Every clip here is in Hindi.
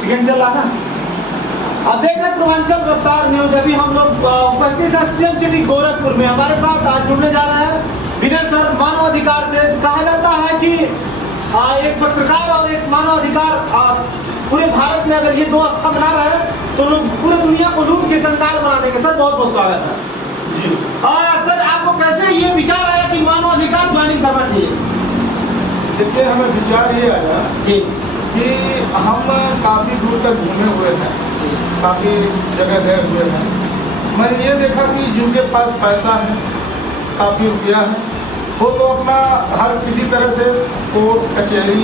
सेकंड चल रहा था। अब देख रहे पूर्वांचल रफ्तार न्यूज, अभी हम लोग उपस्थित है सीएम सिटी गोरखपुर में। हमारे साथ आज जुड़ने जा रहे हैं विनय सर। मानव अधिकार से कहा जाता है कि एक पत्रकार और एक मानव अधिकार पूरे भारत में अगर ये दो स्तंभ ना रहे तो लोग पूरे दुनिया को लूट के कंकाल बना देंगे। सर बहुत बहुत स्वागत है जी। सर आपको कैसे ये विचार आया कि मानव अधिकार ज्वाइनिंग करना चाहिए? देखिए, हमें विचार ये आया कि हम काफ़ी दूर तक घूमे हुए हैं, काफ़ी जगह गए हुए हैं। मैंने ये देखा कि जिनके पास पैसा है, काफ़ी रुपया है, वो तो अपना हर किसी तरह से कोर्ट कचहरी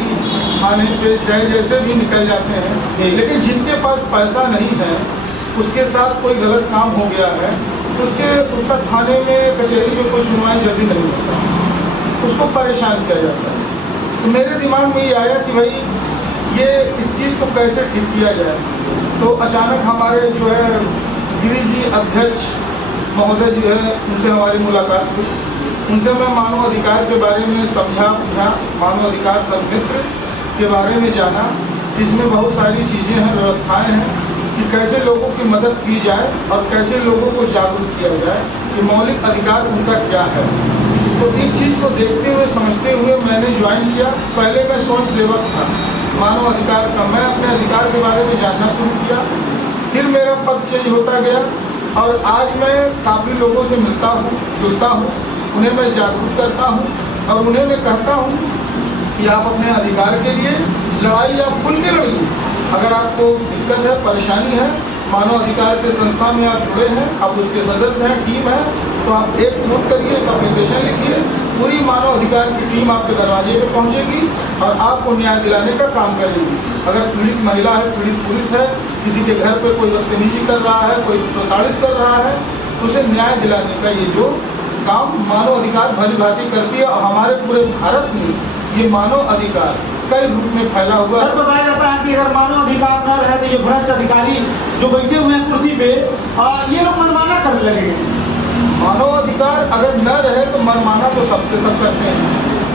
थाने पे चाहे जैसे भी निकल जाते हैं। लेकिन जिनके पास पैसा नहीं है, उसके साथ कोई गलत काम हो गया है तो उसका थाने में कचहरी में कोई सुनवाई जल्दी नहीं होता, उसको परेशान किया जाता है। तो मेरे दिमाग में ये आया कि भाई ये इस चीज़ को कैसे ठीक किया जाए। तो अचानक हमारे जो है गिरीश जी अध्यक्ष महोदय जो है, उनसे हमारी मुलाकात हुई। उनसे मैं मानव अधिकार के बारे में समझा बुझा, मानव अधिकार समित्र के बारे में जाना। इसमें बहुत सारी चीज़ें हैं, व्यवस्थाएं हैं कि कैसे लोगों की मदद की जाए और कैसे लोगों को जागरूक किया जाए कि मौलिक अधिकार उनका क्या है। तो इस चीज़ को देखते हुए समझते हुए मैंने ज्वाइन किया। पहले मैं स्वयं सेवक था मानव अधिकार का, मैं अपने अधिकार के बारे में जानना शुरू किया। फिर मेरा पद चेंज होता गया और आज मैं काफ़ी लोगों से मिलता हूँ, जुड़ता हूँ, उन्हें मैं जागरूक करता हूँ और उन्हें मैं कहता हूँ कि आप अपने अधिकार के लिए लड़ाई आप खुल के लड़िए। अगर आपको दिक्कत है, परेशानी है, मानव अधिकार के संस्था में आप जुड़े हैं, आप उसके सदस्य हैं, टीम है, तो आप एक नोट करिए, एक एप्लीकेशन लिखिए, पूरी मानव अधिकार की टीम आपके दरवाजे पे पहुंचेगी और आपको न्याय दिलाने का काम करेगी। अगर पीड़ित महिला है, पीड़ित पुरुष है, किसी के घर पे कोई बदतमीजी कर रहा है, कोई प्रताड़ित कर रहा है, तो उसे न्याय दिलाने का ये जो काम मानव अधिकार भली भांति करती है। और हमारे पूरे भारत में ये मानव अधिकार कई रूप में फैला हुआ है। सर बताया जाता है कि अगर मानव अधिकार न रहे तो ये भ्रष्ट अधिकारी जो बैठे हुए हैं कुर्सी पे ये लोग मनमाना करने लगेंगे। मानव अधिकार अगर न रहे तो मनमाना तो सबसे सब करते हैं,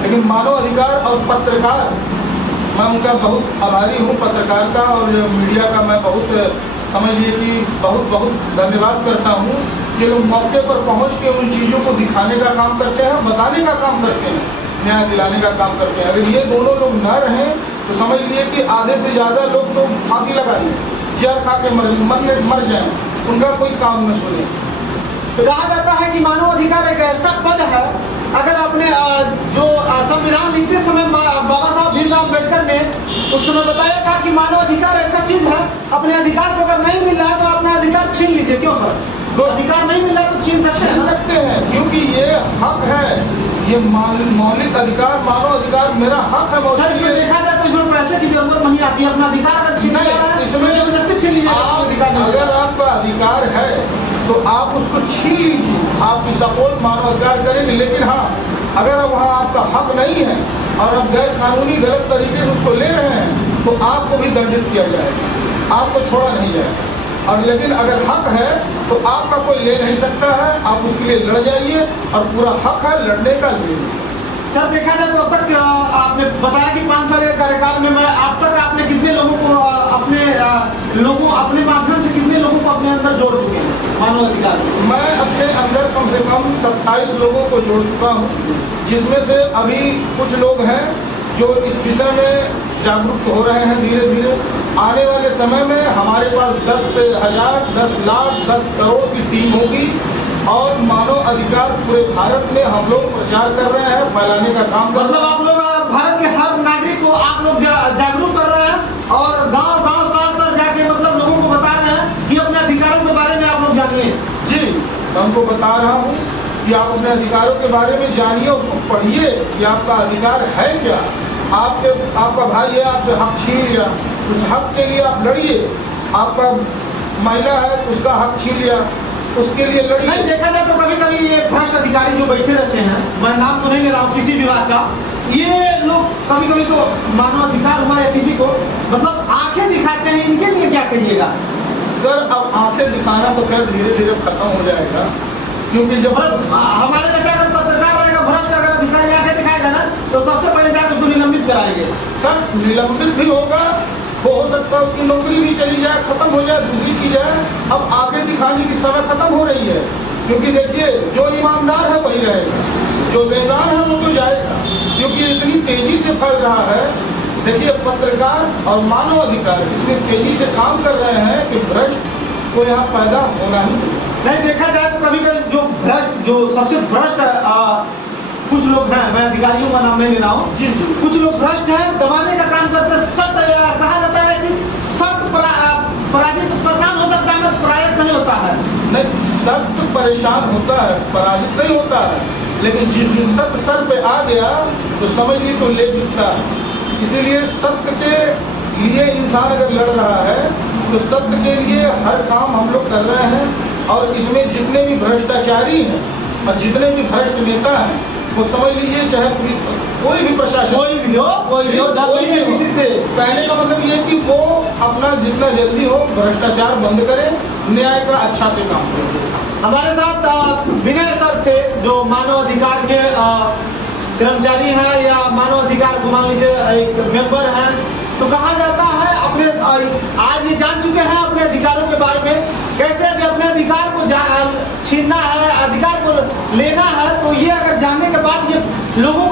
लेकिन मानव अधिकार और पत्रकार, मैं उनका बहुत आभारी हूँ, पत्रकार का और मीडिया का मैं बहुत समझ लीजिए कि बहुत धन्यवाद करता हूँ। ये लोग मौके पर पहुँच के उन चीज़ों को दिखाने का काम करते हैं, बताने का काम करते हैं, न्याय दिलाने का काम करते हैं। अगर ये दोनों लोग न रहें तो समझ लीजिए कि आधे से ज़्यादा लोग तो फांसी लगा लें, जहर खा के मर जाएं, उनका कोई काम न सुने। तो कहा जाता है कि मानव अधिकार एक ऐसा पद है, अगर अपने जो संविधान लिखते समय बाबा साहब भीमराव अम्बेडकर ने उस समय बताया था कि मानव अधिकार ऐसा चीज है, अपने अधिकार को अगर नहीं मिल रहा है तो अपना अधिकार छीन लीजिए। क्यों सर? तो अधिकार नहीं मिल रहा तो छीन सकते हैं, क्योंकि ये हक है, ये मौलिक अधिकार, मानव अधिकार मेरा हक है। सर इसमें देखा जाए तो इसमें पैसे की जरूरत नहीं आती है, अपना अधिकार अगर छीन लीजिए। अगर आपका अधिकार है तो आप उसको छीन लीजिए, आप सपोर्ट मानव अधिकार करेंगे। लेकिन हाँ, अगर वहाँ आपका हक नहीं है और आप गैर कानूनी गलत तरीके से उसको ले रहे हैं तो आपको भी दंडित किया जाएगा, आपको छोड़ा नहीं जाएगा। और लेकिन अगर हक है तो आपका कोई ले नहीं सकता है, आप उसके लिए लड़ जाइए और पूरा हक है लड़ने का लिए। सर देखा जाए तो अब तक आपने बताया कि 5 साल के कार्यकाल में अब तक आपने कितने लोगों को अपने माध्यम से कितने लोगों को अपने अंदर जोड़ चुके हैं मानव अधिकार? मैं अपने अंदर कम से कम 27 लोगों को जोड़ चुका हूँ, जिसमें से अभी कुछ लोग हैं जो इस विषय में जागरूक हो रहे हैं धीरे धीरे। आने वाले समय में हमारे पास 10,000, 10 लाख, 10 करोड़ की टीम होगी और मानव अधिकार पूरे भारत में हम लोग प्रचार कर रहे हैं, फैलाने का काम कर रहे हैं। मतलब आप लोग भारत के हर नागरिक को आप लोग जागरूक कर रहे हैं और गांव पर जाके मतलब लोगों को बता रहे हैं कि अपने अधिकारों के बारे में आप लोग जानिए। जी, मैं उनको बता रहा हूँ कि आप अपने अधिकारों के बारे में जानिए, उसको पढ़िए कि आपका अधिकार है क्या। आपका भाई है, आपसे हक छीन लिया, उस हक के लिए आप लड़िए। आपका महिला है, उसका हक छीन लिया, उसके लिए लड़िए। नहीं देखा जाए तो कभी कभी ये भ्रष्ट अधिकारी जो बैठे रहते हैं, मैं नाम तो नहीं ले रहा हूँ किसी विभाग का, ये लोग कभी तो मानव अधिकार हुआ या किसी को मतलब आंखें दिखाते हैं, इनके लिए क्या करिएगा? सर अब आंखें दिखाना तो खैर धीरे धीरे खत्म हो जाएगा, क्योंकि जब हमारे जैसा अगर पत्रकार रहेगा भ्रष्ट अगर अधिकारी आंखें दिखाएगा ना तो सबसे पहले जाकर उसको निलंबित कराएंगे। सर निलंबित भी होगा वो हो सकता है उसकी नौकरी भी चली जाए, खत्म हो जाए, दूसरी की जाए। अब आगे दिखाने की समय खत्म हो रही है, क्योंकि देखिए जो ईमानदार है वही रहेगा, जो बेईमान है वो तो जाएगा, क्योंकि इतनी तेजी से फैल रहा है। देखिए पत्रकार और मानव अधिकार इतनी तेजी से काम कर रहे हैं कि भ्रष्ट को यहाँ पैदा होना ही नहीं। देखा जाए तो कभी कभी जो भ्रष्ट, जो सबसे भ्रष्ट कुछ लोग हैं, मैं अधिकारियों का नाम नहीं ले रहा हूँ, कुछ लोग भ्रष्ट हैं, दबाने का काम करते हैं। कहा जाता है कि सत्य पराजित परेशान हो सकता है, पराजित नहीं होता है। नहीं, सत्य परेशान होता है, पराजित नहीं होता है, लेकिन जिस दिन सत्य सर पे आ गया तो समझिए तो ले सकता है। इसीलिए सत्य के लिए इंसान अगर लड़ रहा है तो सत्य के लिए हर काम हम लोग कर रहे हैं। और इसमें जितने भी भ्रष्टाचारी हैं और जितने भी भ्रष्ट नेता हैं, वो समझ लीजिए चाहे कोई भी प्रशासन, कोई भी हो, किसी से। कहने का मतलब ये कि वो अपना जितना जल्दी हो भ्रष्टाचार बंद करे, न्याय का अच्छा से काम करे। हमारे साथ विनय सर थे, जो मानव अधिकार के कर्मचारी हैं या मानव अधिकार को मान लीजिए एक मेंबर हैं। तो कहा जाता है अपने आज ये जान चुके हैं अपने अधिकारों के बारे में, कैसे भी अपने अधिकार को छीनना है, अधिकार को लेना है। तो ये अगर जानने के बाद ये लोगों